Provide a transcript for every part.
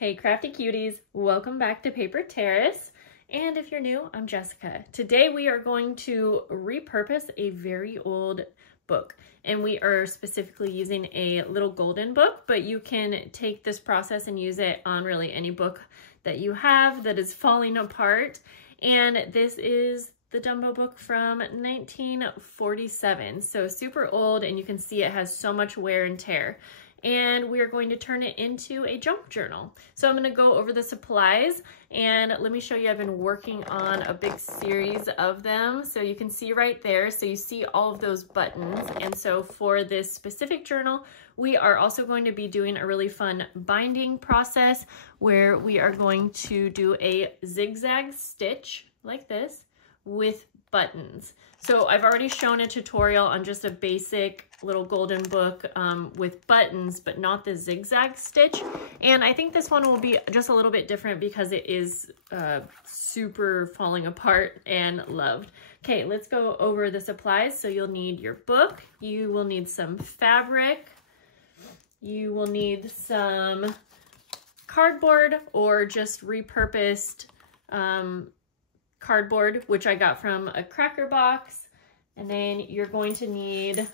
Hey crafty cuties, welcome back to Paper Terrace. And if you're new, I'm Jessica. Today we are going to repurpose a very old book, and we are specifically using a little golden book, but you can take this process and use it on really any book that you have that is falling apart. And this is the Dumbo book from 1947, so super old, and you can see it has so much wear and tear. And we are going to turn it into a junk journal. So I'm going to go over the supplies, and let me show you, I've been working on a big series of them. So you can see right there, so you see all of those buttons. And so for this specific journal, we are also going to be doing a really fun binding process where we are going to do a zigzag stitch like this with buttons. So I've already shown a tutorial on just a basic little golden book with buttons, but not the zigzag stitch. And I think this one will be just a little bit different because it is super falling apart and loved. Okay, let's go over the supplies. So you'll need your book, you will need some fabric, you will need some cardboard or just repurposed cardboard, which I got from a cracker box. And then you're going to need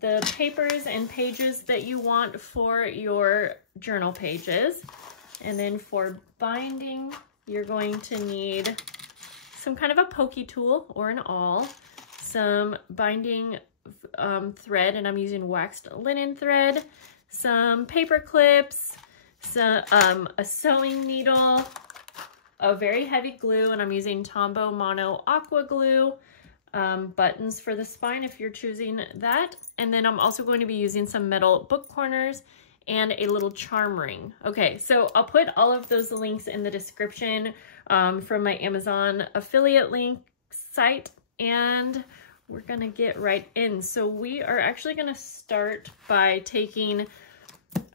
the papers and pages that you want for your journal pages. And then for binding, you're going to need some kind of a pokey tool or an awl, some binding thread, and I'm using waxed linen thread, some paper clips, some a sewing needle, a very heavy glue, and I'm using Tombow Mono Aqua Glue, buttons for the spine if you're choosing that. And then I'm also going to be using some metal book corners and a little charm ring. Okay, so I'll put all of those links in the description from my Amazon affiliate link site, and we're gonna get right in. So we are actually gonna start by taking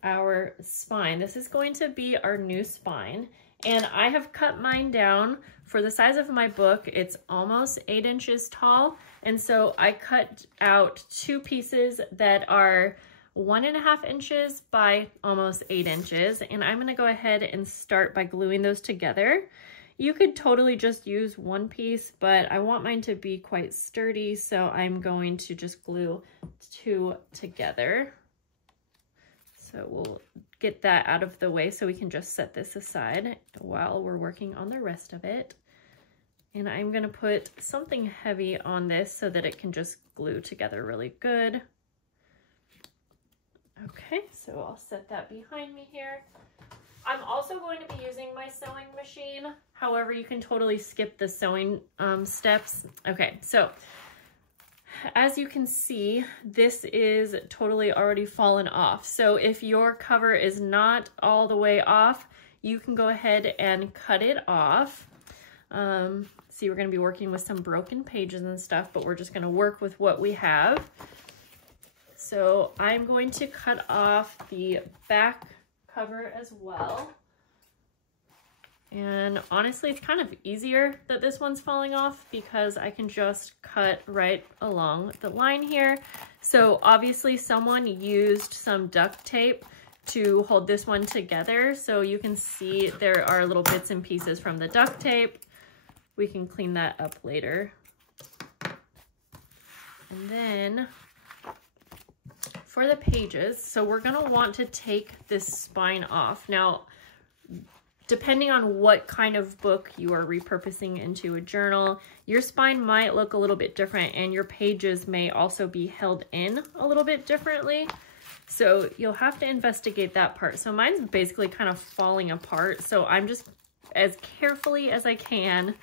our spine. This is going to be our new spine. And I have cut mine down for the size of my book. It's almost 8 inches tall. And so I cut out 2 pieces that are 1.5 inches by almost 8 inches. And I'm gonna go ahead and start by gluing those together. You could totally just use one piece, but I want mine to be quite sturdy. So I'm going to just glue 2 together. So we'll get that out of the way so we can just set this aside while we're working on the rest of it. And I'm gonna put something heavy on this so that it can just glue together really good. Okay, so I'll set that behind me here. I'm also going to be using my sewing machine. However, you can totally skip the sewing steps. Okay, so as you can see, this is totally already fallen off. So if your cover is not all the way off, you can go ahead and cut it off. See, we're going to be working with some broken pages and stuff, but we're just going to work with what we have. So I'm going to cut off the back cover as well. And honestly, it's kind of easier that this one's falling off because I can just cut right along the line here. So obviously someone used some duct tape to hold this one together. So you can see there are little bits and pieces from the duct tape. We can clean that up later. And then for the pages, so we're gonna want to take this spine off. Now, depending on what kind of book you are repurposing into a journal, your spine might look a little bit different, and your pages may also be held in a little bit differently. So you'll have to investigate that part. So mine's basically kind of falling apart. So I'm just, as carefully as I can,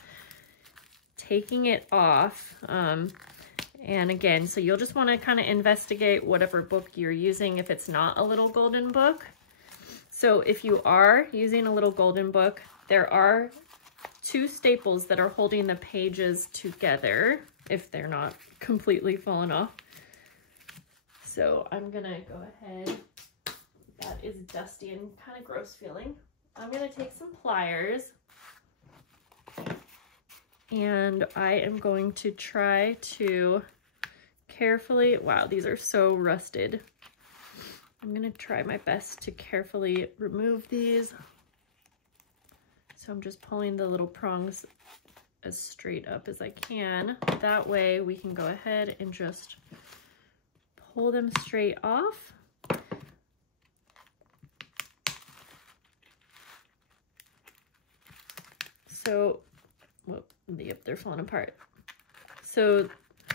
taking it off. And again, so you'll just want to kind of investigate whatever book you're using if it's not a little golden book. So if you are using a little golden book, there are 2 staples that are holding the pages together if they're not completely fallen off. So I'm gonna go ahead, that is dusty and kind of gross feeling. I'm gonna take some pliers and I am going to try to carefully, wow, these are so rusted. I'm gonna try my best to carefully remove these So I'm just pulling the little prongs as straight up as I can. That way we can go ahead and just pull them straight off. So, whoop, yep, they're falling apart. So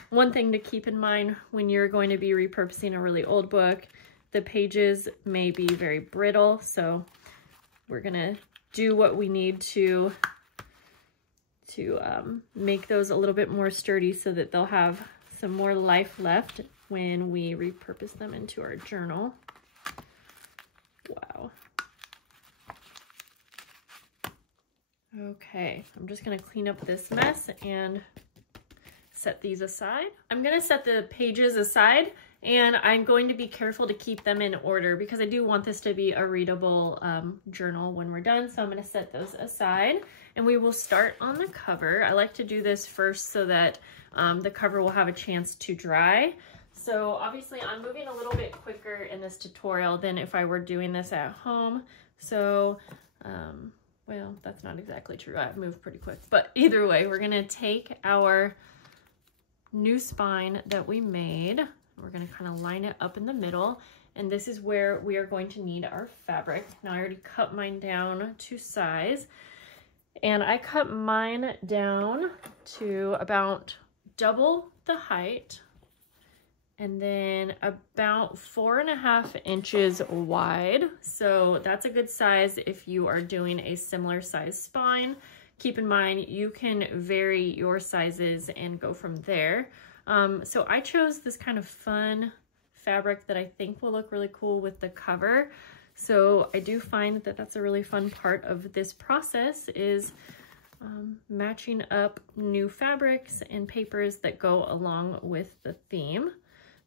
one thing to keep in mind when you're going to be repurposing a really old book, the pages may be very brittle. So we're gonna do what we need to make those a little bit more sturdy so that they'll have some more life left when we repurpose them into our journal. Wow. Okay, I'm just gonna clean up this mess and set these aside. I'm gonna set the pages aside, and I'm going to be careful to keep them in order because I do want this to be a readable journal when we're done. So I'm gonna set those aside, and we will start on the cover. I like to do this first so that the cover will have a chance to dry. So obviously I'm moving a little bit quicker in this tutorial than if I were doing this at home. So, well, that's not exactly true. I've moved pretty quick, but either way, we're gonna take our new spine that we made. We're gonna kind of line it up in the middle, and this is where we are going to need our fabric. Now I already cut mine down to size, and I cut mine down to about double the height, and then about 4.5 inches wide. So that's a good size if you are doing a similar size spine. Keep in mind, you can vary your sizes and go from there. So I chose this kind of fun fabric that I think will look really cool with the cover. So I do find that that's a really fun part of this process is matching up new fabrics and papers that go along with the theme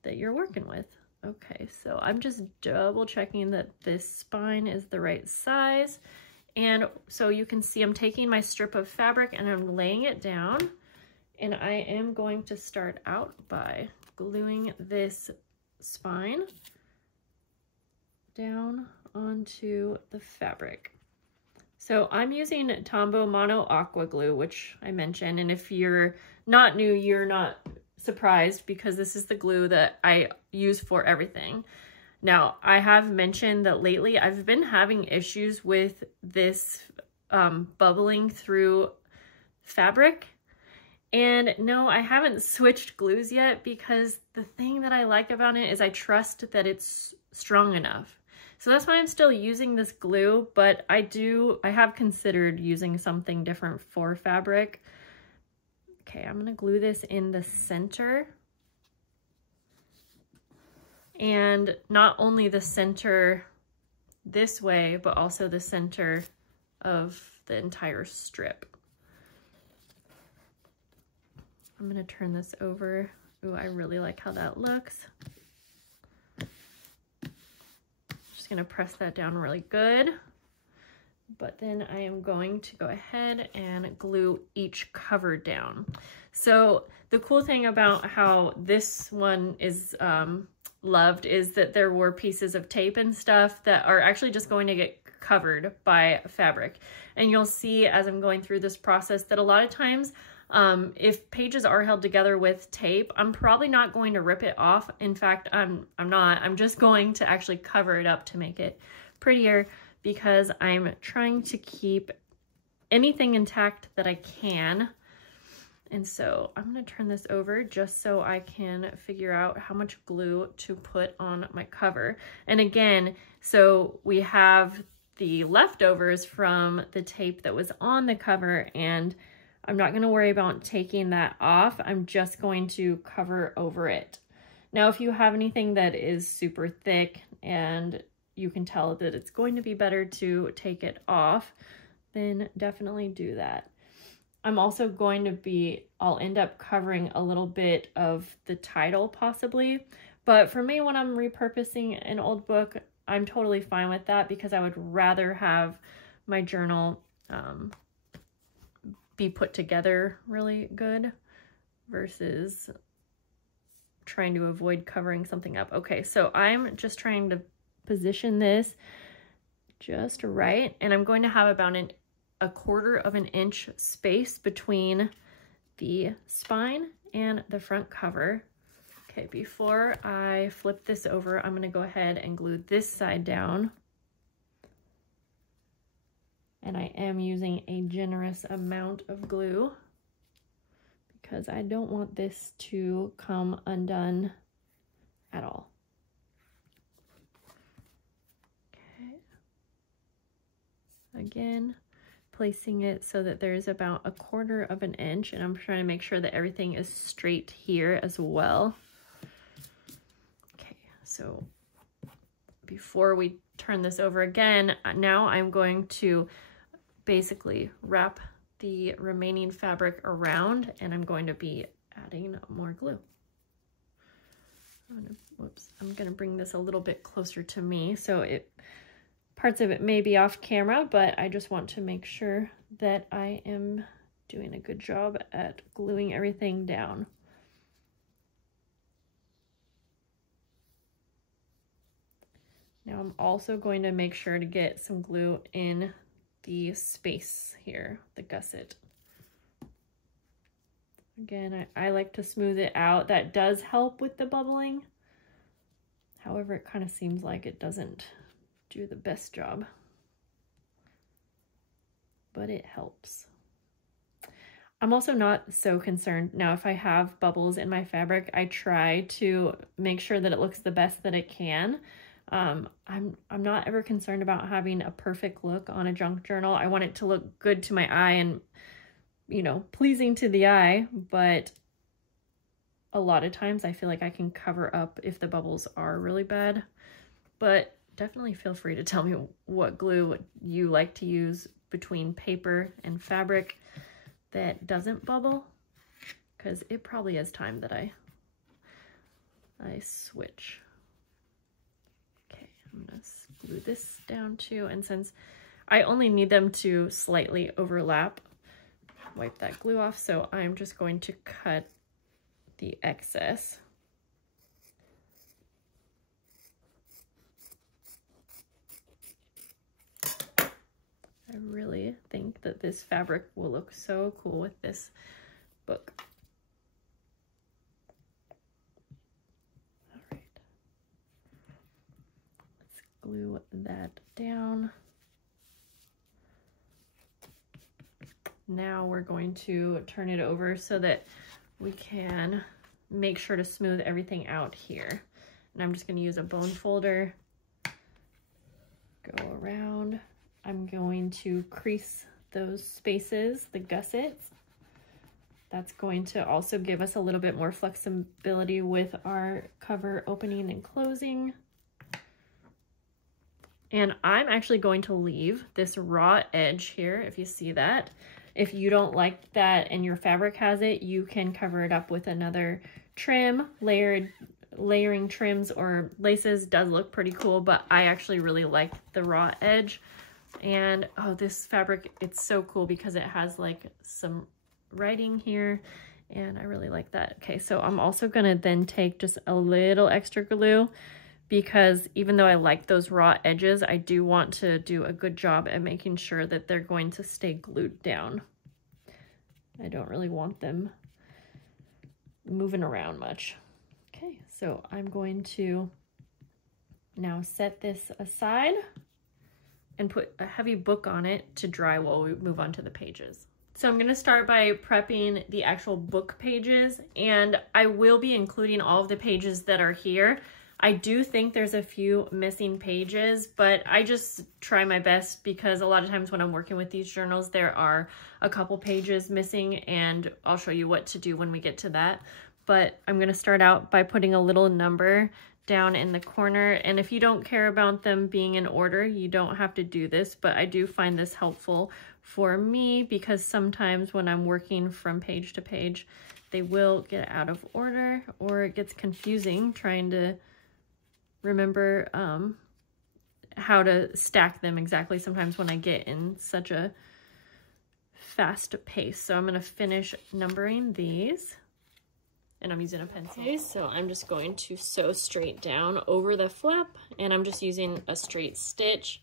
that you're working with. Okay, so I'm just double checking that this spine is the right size. And so you can see I'm taking my strip of fabric and I'm laying it down, and I am going to start out by gluing this spine down onto the fabric. So I'm using Tombow Mono Aqua Glue, which I mentioned, and if you're not new, you're not surprised because this is the glue that I use for everything. Now, I have mentioned that lately I've been having issues with this bubbling through fabric. And no, I haven't switched glues yet because the thing that I like about it is I trust that it's strong enough. So that's why I'm still using this glue, but I have considered using something different for fabric. Okay, I'm gonna glue this in the center. And not only the center this way, but also the center of the entire strip. I'm gonna turn this over. Ooh, I really like how that looks. Just gonna press that down really good. But then I am going to go ahead and glue each cover down. So the cool thing about how this one is loved is that there were pieces of tape and stuff that are actually just going to get covered by fabric. And you'll see as I'm going through this process that a lot of times if pages are held together with tape, I'm probably not going to rip it off. In fact, I'm just going to actually cover it up to make it prettier because I'm trying to keep anything intact that I can. And so I'm gonna turn this over just so I can figure out how much glue to put on my cover. And again, so we have the leftovers from the tape that was on the cover, and I'm not gonna worry about taking that off. I'm just going to cover over it. Now, if you have anything that is super thick and you can tell that it's going to be better to take it off, then definitely do that. I'm also going to I'll end up covering a little bit of the title possibly, but for me, when I'm repurposing an old book, I'm totally fine with that because I would rather have my journal be put together really good versus trying to avoid covering something up. Okay, so I'm just trying to position this just right, and I'm going to have about a 1/4 of an inch space between the spine and the front cover. Okay, before I flip this over, I'm gonna go ahead and glue this side down. And I am using a generous amount of glue because I don't want this to come undone at all. Okay. Again, placing it so that there's about a 1/4 of an inch, and I'm trying to make sure that everything is straight here as well. Okay, so before we turn this over again, now I'm going to basically wrap the remaining fabric around, and I'm going to be adding more glue. I'm gonna bring this a little bit closer to me, so parts of it may be off camera, but I just want to make sure that I am doing a good job at gluing everything down. Now I'm also going to make sure to get some glue in the space here, the gusset. Again, I like to smooth it out. That does help with the bubbling. However, it kind of seems like it doesn't do the best job, but it helps. I'm also not so concerned. Now, if I have bubbles in my fabric, I try to make sure that it looks the best that it can. I'm not ever concerned about having a perfect look on a junk journal. I want it to look good to my eye and, you know, pleasing to the eye, but a lot of times I feel like I can cover up if the bubbles are really bad. But definitely feel free to tell me what glue you like to use between paper and fabric that doesn't bubble, because it probably is time that I switch. Okay, I'm gonna glue this down too, and since I only need them to slightly overlap, wipe that glue off, so I'm just going to cut the excess. I really think that this fabric will look so cool with this book. All right, let's glue that down. Now we're going to turn it over so that we can make sure to smooth everything out here. And I'm just going to use a bone folder, go around. I'm going to crease those spaces, the gussets. That's going to also give us a little bit more flexibility with our cover opening and closing. And I'm actually going to leave this raw edge here, if you see that. If you don't like that and your fabric has it, you can cover it up with another trim. Layering trims or laces does look pretty cool, but I actually really like the raw edge. And oh, this fabric, it's so cool because it has like some writing here, and I really like that. Okay, so I'm also gonna then take just a little extra glue, because even though I like those raw edges, I do want to do a good job at making sure that they're going to stay glued down. I don't really want them moving around much. Okay, so I'm going to now set this aside and put a heavy book on it to dry while we move on to the pages. So I'm gonna start by prepping the actual book pages, and I will be including all of the pages that are here. I do think there's a few missing pages, but I just try my best because a lot of times when I'm working with these journals, there are a couple pages missing, and I'll show you what to do when we get to that. But I'm gonna start out by putting a little number down in the corner, and if you don't care about them being in order, you don't have to do this, but I do find this helpful for me because sometimes when I'm working from page to page, they will get out of order, or it gets confusing trying to remember how to stack them exactly sometimes when I get in such a fast pace. So I'm going to finish numbering these, and I'm using a pencil. Okay, so I'm just going to sew straight down over the flap, and I'm just using a straight stitch.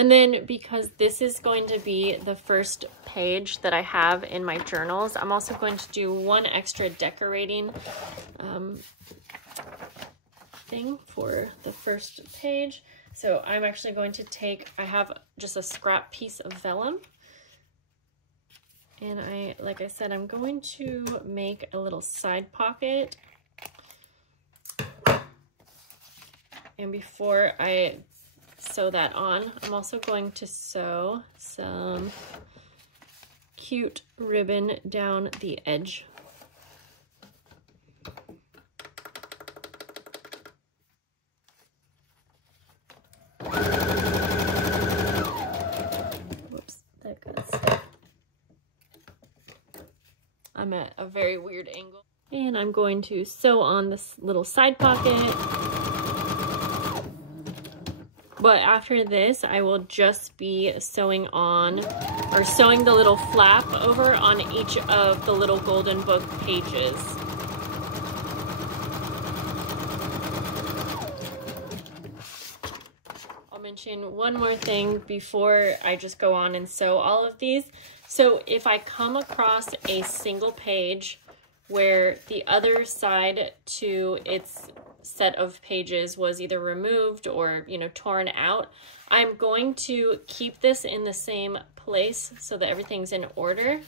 And then because this is going to be the first page that I have in my journals, I'm also going to do one extra decorating thing for the first page. So I'm actually going to take, I have just a scrap piece of vellum. And like I said, I'm going to make a little side pocket. And before I sew that on, I'm also going to sew some cute ribbon down the edge. Whoops, that got stuck. I'm at a very weird angle. And I'm going to sew on this little side pocket. But after this, I will just be sewing on, or sewing the little flap over on each of the little golden book pages. I'll mention one more thing before I just go on and sew all of these. So if I come across a single page where the other side to its set of pages was either removed or, you know, torn out, I'm going to keep this in the same place so that everything's in order,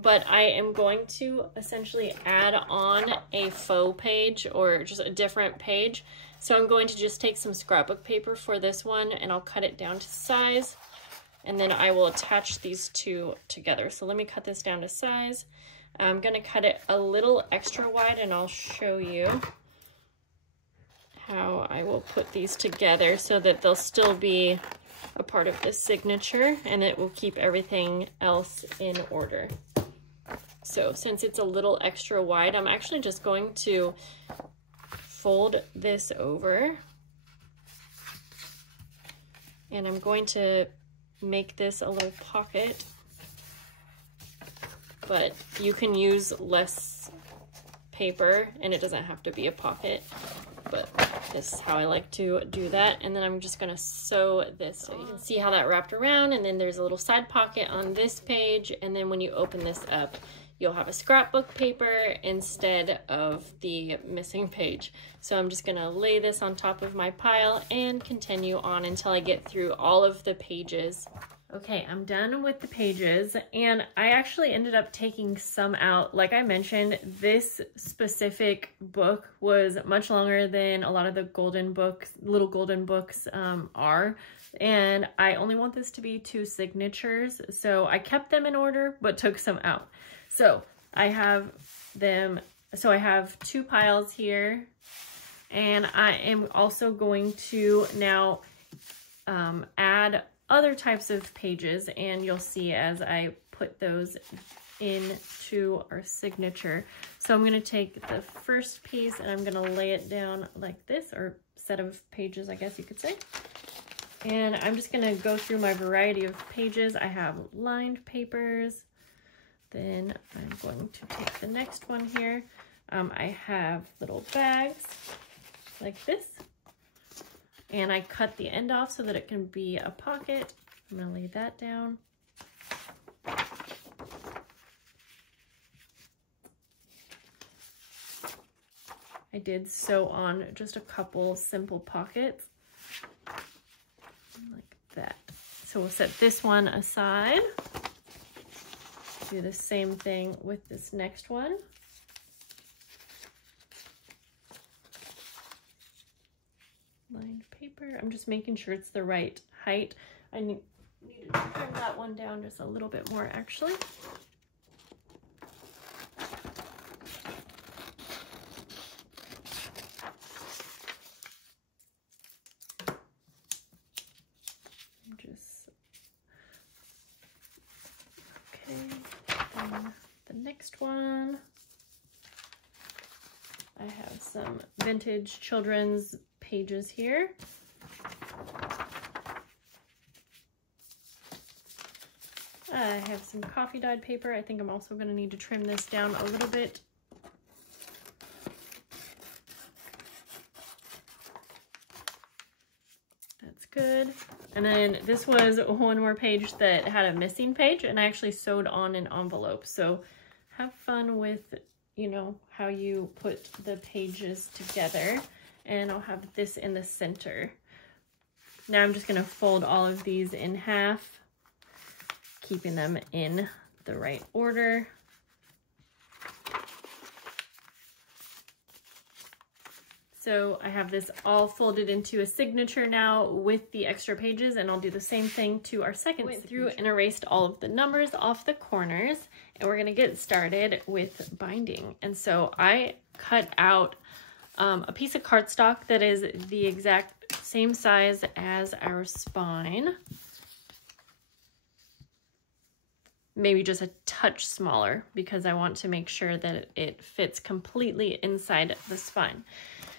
but I am going to essentially add on a faux page or just a different page. So I'm going to just take some scrapbook paper for this one and I'll cut it down to size, and then I will attach these two together. So let me cut this down to size. I'm going to cut it a little extra wide and I'll show you how I will put these together so that they'll still be a part of this signature and it will keep everything else in order. So since it's a little extra wide, I'm actually just going to fold this over and I'm going to make this a little pocket, but you can use less paper and it doesn't have to be a pocket. But this is how I like to do that. And then I'm just gonna sew this so you can see how that wrapped around, and then there's a little side pocket on this page, and then when you open this up, you'll have a scrapbook paper instead of the missing page. So I'm just gonna lay this on top of my pile and continue on until I get through all of the pages. Okay, I'm done with the pages, and I actually ended up taking some out. Like I mentioned, this specific book was much longer than a lot of the golden books, little golden books are, and I only want this to be 2 signatures, so I kept them in order but took some out. So I have them, so I have 2 piles here, and I am also going to now add other types of pages, and you'll see as I put those into our signature. So I'm going to take the first piece and I'm going to lay it down like this, or set of pages, I guess you could say. And I'm just going to go through my variety of pages. I have lined papers. Then I'm going to take the next one here. I have little bags like this. And I cut the end off so that it can be a pocket. I'm gonna lay that down. I did sew on just a couple simple pockets like that. So we'll set this one aside. Do the same thing with this next one. Lined paper. I'm just making sure it's the right height. I need to trim that one down just a little bit more, actually. Okay, then the next one. I have some vintage children's pages here. I have some coffee dyed paper. I think I'm also going to need to trim this down a little bit. That's good. And then this was one more page that had a missing page, and I actually sewed on an envelope. So have fun with, you know, how you put the pages together. And I'll have this in the center. Now I'm just going to fold all of these in half, keeping them in the right order. So I have this all folded into a signature now with the extra pages, and I'll do the same thing to our second signature. Went through and erased all of the numbers off the corners, and we're gonna get started with binding. And so I cut out a piece of cardstock that is the exact same size as our spine. Maybe just a touch smaller because I want to make sure that it fits completely inside the spine.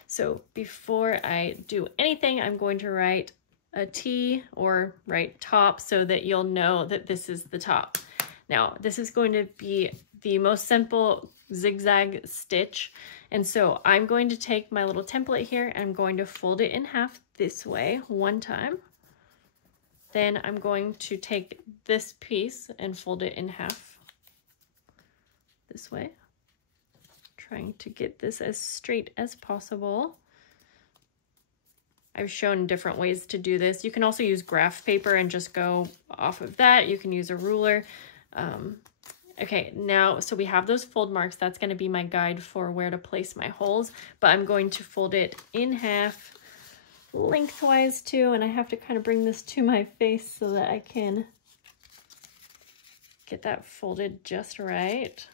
So before I do anything, I'm going to write a T or write top so that you'll know that this is the top. Now, this is going to be the most simple zigzag stitch. And so I'm going to take my little template here and I'm going to fold it in half this way one time. Then I'm going to take this piece and fold it in half this way. Trying to get this as straight as possible. I've shown different ways to do this. You can also use graph paper and just go off of that. You can use a ruler. Okay, now, so we have those fold marks. That's going to be my guide for where to place my holes, but I'm going to fold it in half lengthwise too, and I have to kind of bring this to my face so that I can get that folded just right.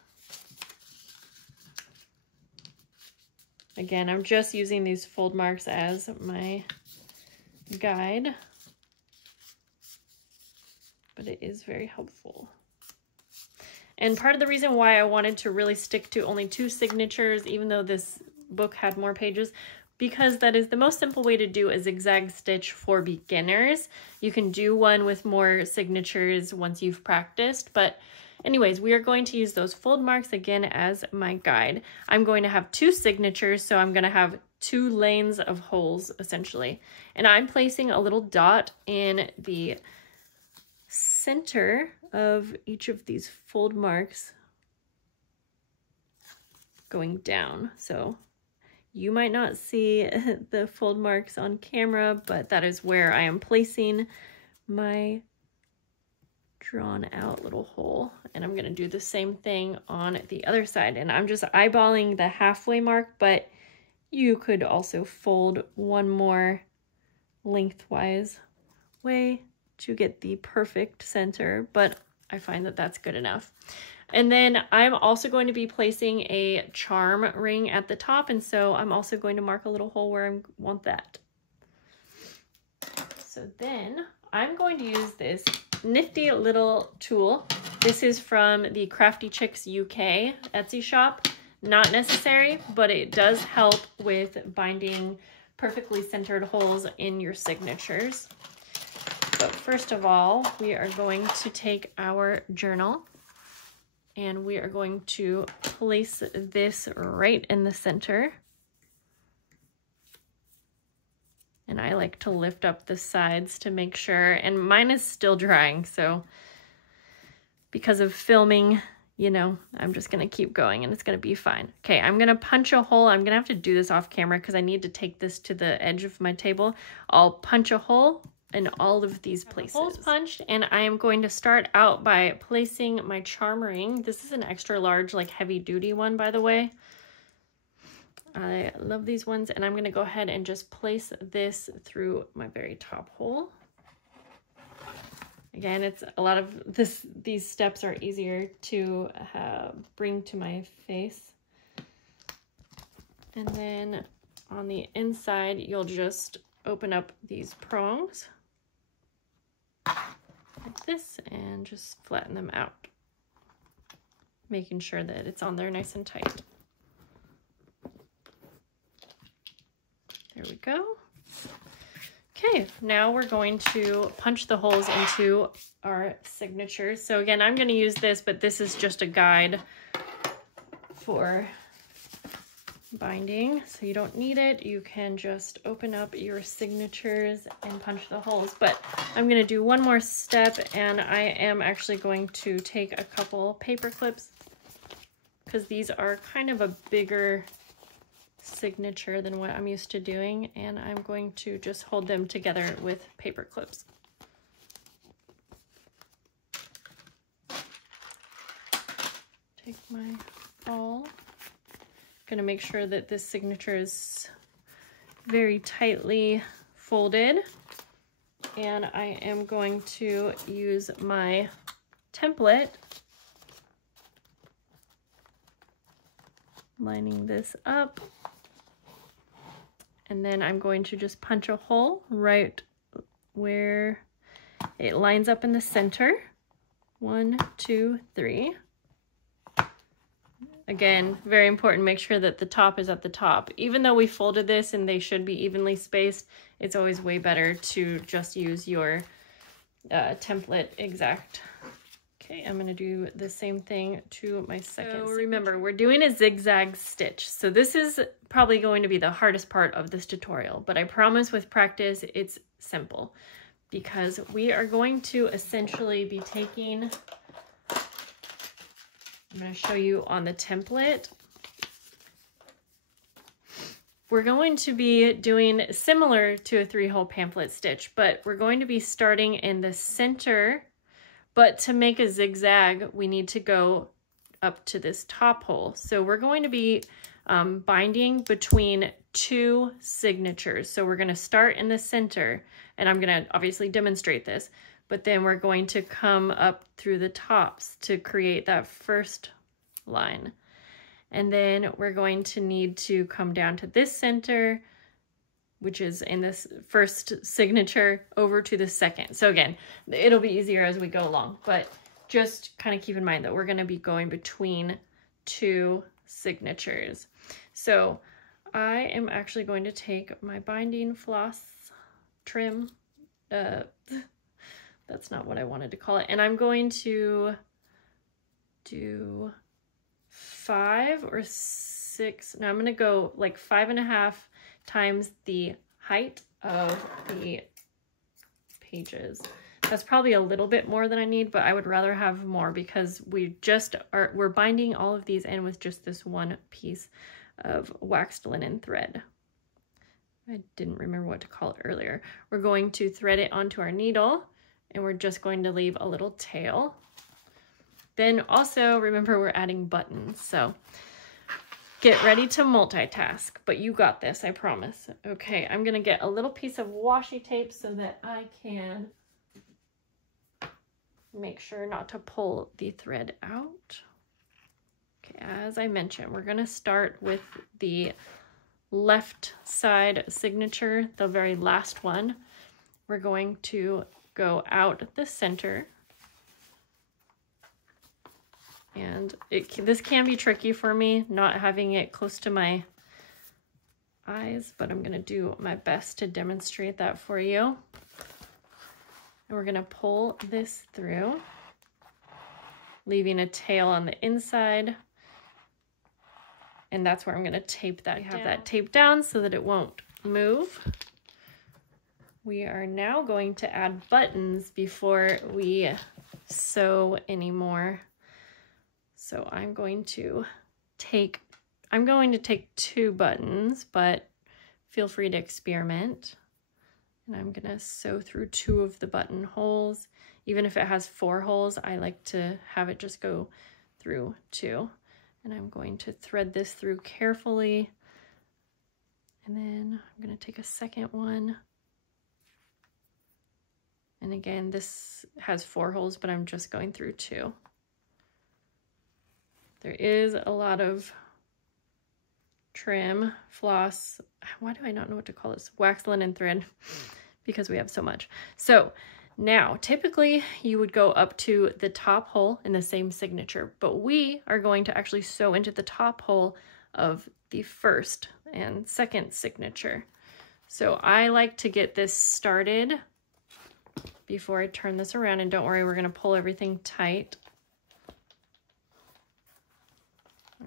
Again, I'm just using these fold marks as my guide, but it is very helpful. And part of the reason why I wanted to really stick to only 2 signatures, even though this book had more pages, because that is the most simple way to do a zigzag stitch for beginners. You can do one with more signatures once you've practiced, but anyways, we are going to use those fold marks again as my guide. I'm going to have 2 signatures, so I'm going to have 2 lanes of holes essentially. And I'm placing a little dot in the center of each of these fold marks going down. So you might not see the fold marks on camera, but that is where I am placing my drawn out little hole. And I'm gonna do the same thing on the other side. And I'm just eyeballing the halfway mark, but you could also fold one more lengthwise way to get the perfect center, but I find that that's good enough. And then I'm also going to be placing a charm ring at the top, and so I'm also going to mark a little hole where I want that. So then I'm going to use this nifty little tool. This is from the Crafty Chicks UK Etsy shop. Not necessary, but it does help with binding perfectly centered holes in your signatures. But first of all, we are going to take our journal and we are going to place this right in the center. And I like to lift up the sides to make sure, and mine is still drying, so because of filming, you know, I'm just gonna keep going and it's gonna be fine. Okay, I'm gonna punch a hole. I'm gonna have to do this off camera because I need to take this to the edge of my table. I'll punch a hole in all of these places. Holes punched, and I am going to start out by placing my charm ring. This is an extra large, like heavy duty one, by the way. I love these ones, and I'm gonna go ahead and just place this through my very top hole. Again, it's a lot of these steps are easier to bring to my face. And then on the inside, you'll just open up these prongs like this and just flatten them out, making sure that it's on there nice and tight. There we go. Okay, now we're going to punch the holes into our signatures. So again, I'm going to use this, but this is just a guide for binding, so you don't need it. You can just open up your signatures and punch the holes. But I'm going to do one more step, and I am actually going to take a couple paper clips because these are kind of a bigger signature than what I'm used to doing, and I'm going to just hold them together with paper clips. Take my ball. Gonna make sure that this signature is very tightly folded, and I am going to use my template, lining this up, and then I'm going to just punch a hole right where it lines up in the center. 1, 2, 3. Again, very important, make sure that the top is at the top. Even though we folded this and they should be evenly spaced, it's always way better to just use your template exact. Okay, I'm gonna do the same thing to my second. So remember, we're doing a zigzag stitch. So this is probably going to be the hardest part of this tutorial, but I promise with practice, it's simple because we are going to essentially be taking, I'm going to show you on the template. We're going to be doing similar to a 3-hole pamphlet stitch, but we're going to be starting in the center. But to make a zigzag, we need to go up to this top hole. So we're going to be binding between 2 signatures. So we're going to start in the center, and I'm going to obviously demonstrate this. But then we're going to come up through the tops to create that first line. And then we're going to need to come down to this center, which is in this first signature, over to the second. So again, it'll be easier as we go along, but just kind of keep in mind that we're going to be going between 2 signatures. So I am actually going to take my binding floss trim, that's not what I wanted to call it. And I'm going to do 5 or 6. Now I'm going to go like 5.5 times the height of the pages. That's probably a little bit more than I need, but I would rather have more because we're binding all of these in with just this one piece of waxed linen thread. I didn't remember what to call it earlier. We're going to thread it onto our needle, and we're just going to leave a little tail. Then also remember we're adding buttons, so get ready to multitask, but you got this, I promise. Okay, I'm gonna get a little piece of washi tape so that I can make sure not to pull the thread out. Okay, as I mentioned, we're gonna start with the left side signature, the very last one. We're going to go out the center, and this can be tricky for me not having it close to my eyes, but I'm gonna do my best to demonstrate that for you. And we're gonna pull this through, leaving a tail on the inside, and that's where I'm gonna tape that. Have that taped down so that it won't move. We are now going to add buttons before we sew anymore. So I'm going to take 2 buttons, but feel free to experiment. And I'm gonna sew through 2 of the button holes. Even if it has 4 holes, I like to have it just go through 2. And I'm going to thread this through carefully. And then I'm gonna take a second one. And again, this has 4 holes, but I'm just going through 2. There is a lot of trim, floss, why do I not know what to call this? Wax linen thread, because we have so much. So now, typically you would go up to the top hole in the same signature, but we are going to actually sew into the top hole of the first and second signature. So I like to get this started before I turn this around, and don't worry, we're gonna pull everything tight.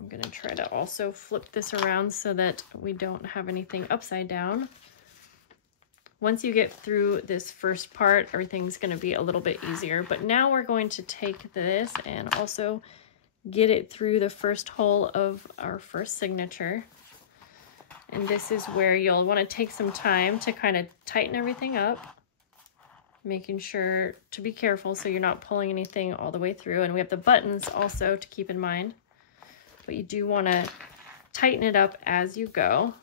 I'm gonna try to also flip this around so that we don't have anything upside down. Once you get through this first part, everything's gonna be a little bit easier, but now we're going to take this and also get it through the first hole of our first signature. And this is where you'll wanna take some time to kind of tighten everything up, making sure to be careful so you're not pulling anything all the way through. And we have the buttons also to keep in mind, but you do wanna tighten it up as you go.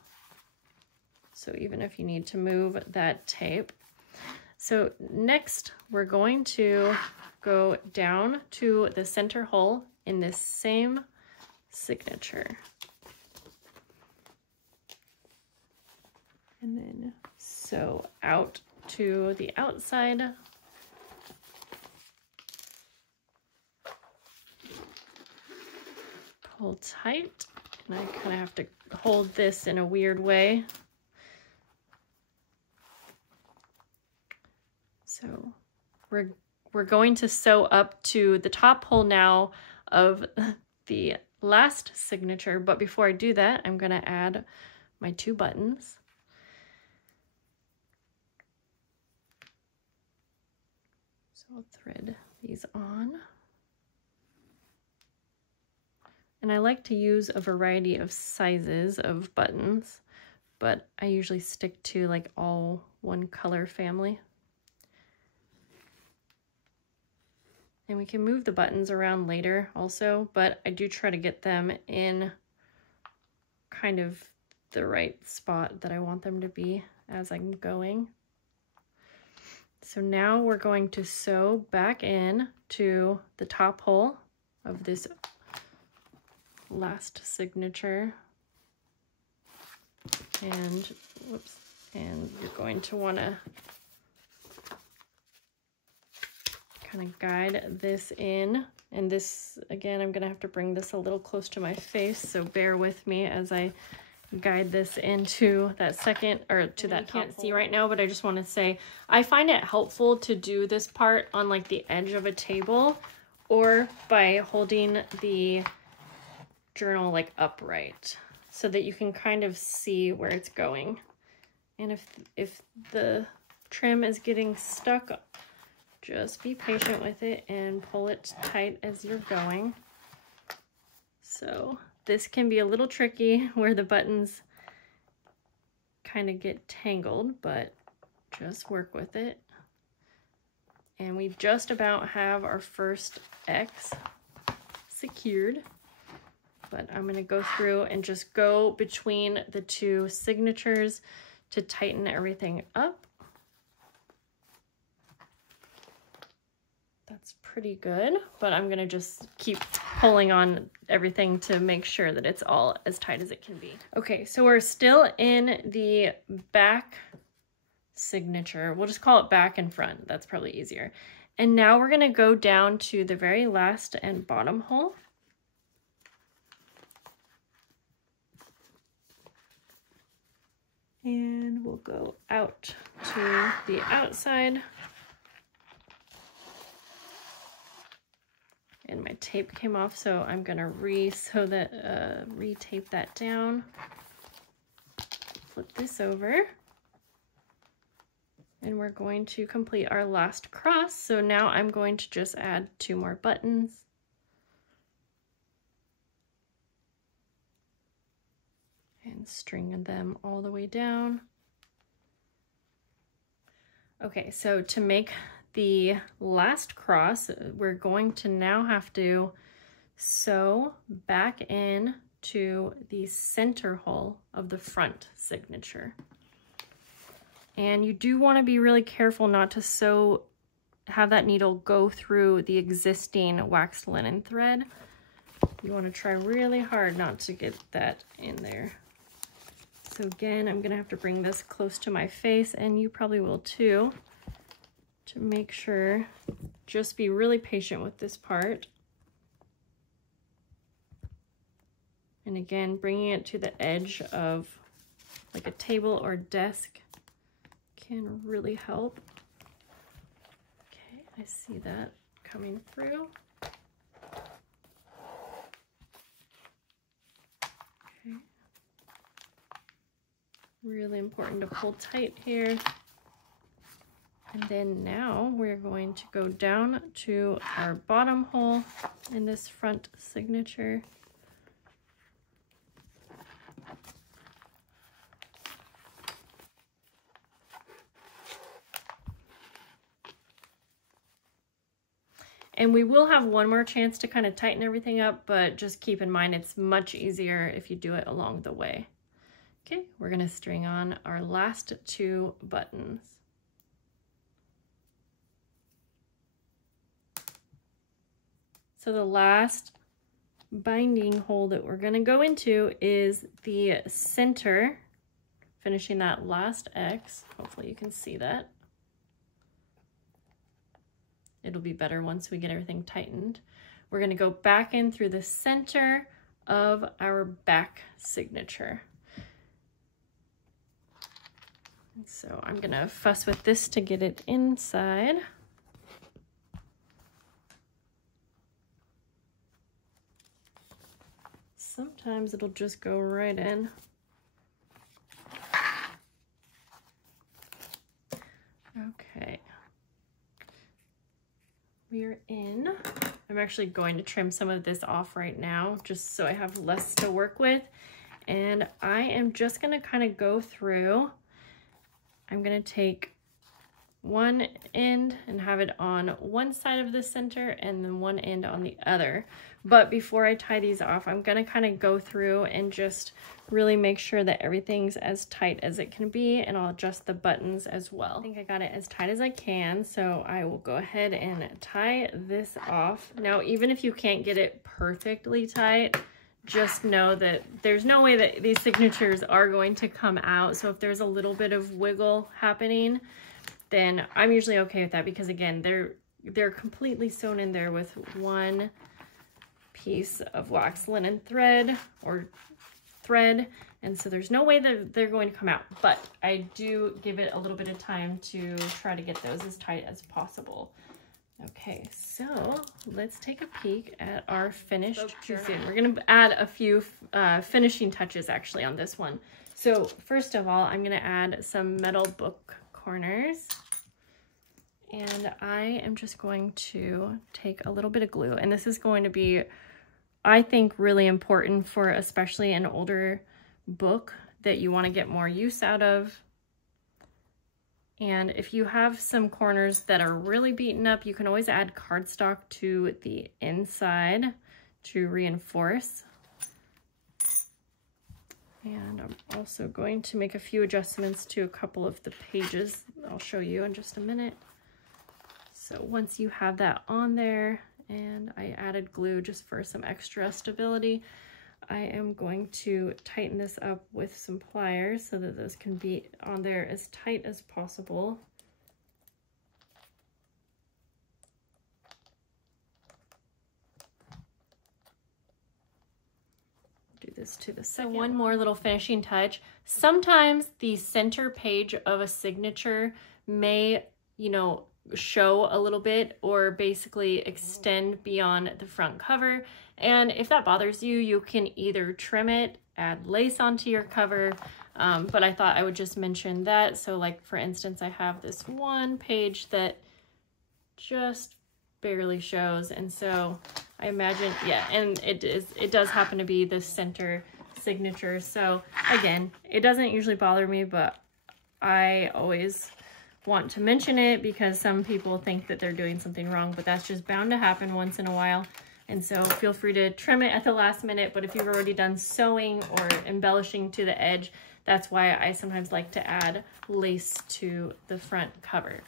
So even if you need to move that tape. So next we're going to go down to the center hole in this same signature. And then sew out to the outside. Pull tight. And I kind of have to hold this in a weird way. So we're going to sew up to the top hole now of the last signature, but before I do that, I'm going to add my 2 buttons. So I'll thread these on. And I like to use a variety of sizes of buttons, but I usually stick to like all one color family. And we can move the buttons around later also, but I do try to get them in kind of the right spot that I want them to be as I'm going. So now we're going to sew back in to the top hole of this last signature. And whoops, and you're going to want to kind of guide this in. And this, again, I'm gonna have to bring this a little close to my face, so bear with me as I guide this into that second, or to that top hole. You can't see right now, but I just want to say, I find it helpful to do this part on like the edge of a table or by holding the journal like upright so that you can kind of see where it's going. And if the trim is getting stuck, just be patient with it and pull it tight as you're going. So this can be a little tricky where the buttons kind of get tangled, but just work with it. And we just about have our first X secured, but I'm gonna go through and just go between the 2 signatures to tighten everything up. That's pretty good, but I'm gonna just keep pulling on everything to make sure that it's all as tight as it can be. Okay, so we're still in the back signature. We'll just call it back and front. That's probably easier. And now we're gonna go down to the very last and bottom hole. And we'll go out to the outside. And my tape came off, so I'm gonna re-tape that down. Flip this over. And we're going to complete our last cross. So now I'm going to just add 2 more buttons. And string them all the way down. Okay, so to make the last cross, we're going to now have to sew back in to the center hole of the front signature. And you do want to be really careful not to have that needle go through the existing waxed linen thread. You want to try really hard not to get that in there. So again, I'm gonna have to bring this close to my face, and you probably will too, to make sure. Just be really patient with this part. And again, bringing it to the edge of like a table or desk can really help. Okay, I see that coming through. Really important to pull tight here. And then now we're going to go down to our bottom hole in this front signature. And we will have one more chance to kind of tighten everything up, but just keep in mind it's much easier if you do it along the way. Okay, we're gonna string on our last 2 buttons. So the last binding hole that we're gonna go into is the center, finishing that last X. Hopefully you can see that. It'll be better once we get everything tightened. We're gonna go back in through the center of our back signature. So I'm gonna fuss with this to get it inside. Sometimes it'll just go right in. Okay. We're in. I'm actually going to trim some of this off right now just so I have less to work with. And I am just gonna kind of go through. I'm gonna take one end and have it on one side of the center and then one end on the other. But before I tie these off, I'm gonna kind of go through and just really make sure that everything's as tight as it can be, and I'll adjust the buttons as well. I think I got it as tight as I can, so I will go ahead and tie this off. Now, even if you can't get it perfectly tight, just know that there's no way that these signatures are going to come out. So if there's a little bit of wiggle happening, then I'm usually okay with that, because again, they're completely sewn in there with one piece of wax linen thread or thread, and so there's no way that they're going to come out, but I do give it a little bit of time to try to get those as tight as possible. Okay, so let's take a peek at our finished journal. We're gonna add a few finishing touches actually on this one. So first of all, I'm gonna add some metal book corners, and I am just going to take a little bit of glue, and this is going to be, I think, really important for especially an older book that you want to get more use out of. And if you have some corners that are really beaten up, you can always add cardstock to the inside to reinforce. And I'm also going to make a few adjustments to a couple of the pages I'll show you in just a minute. So once you have that on there, and I added glue just for some extra stability, I am going to tighten this up with some pliers so that those can be on there as tight as possible. Do this to the second. So one more little finishing touch. Sometimes the center page of a signature may, you know, show a little bit or basically extend beyond the front cover, and if that bothers you, you can either trim it, add lace onto your cover, but I thought I would just mention that. So like for instance, I have this one page that just barely shows, and so I imagine, yeah, and it does happen to be the center signature. So again, it doesn't usually bother me, but I always want to mention it because some people think that they're doing something wrong, but that's just bound to happen once in a while. And so feel free to trim it at the last minute, but if you've already done sewing or embellishing to the edge, that's why I sometimes like to add lace to the front cover.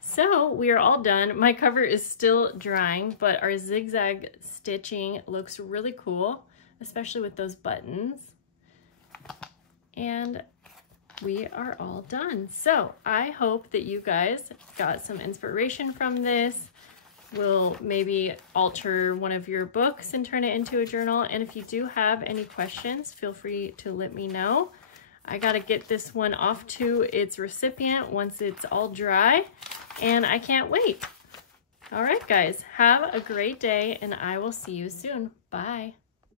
So we are all done. My cover is still drying, but our zigzag stitching looks really cool, especially with those buttons. And we are all done. So I hope that you guys got some inspiration from this. We'll maybe alter one of your books and turn it into a journal. And if you do have any questions, feel free to let me know. I gotta get this one off to its recipient once it's all dry, and I can't wait. All right, guys, have a great day, and I will see you soon. Bye.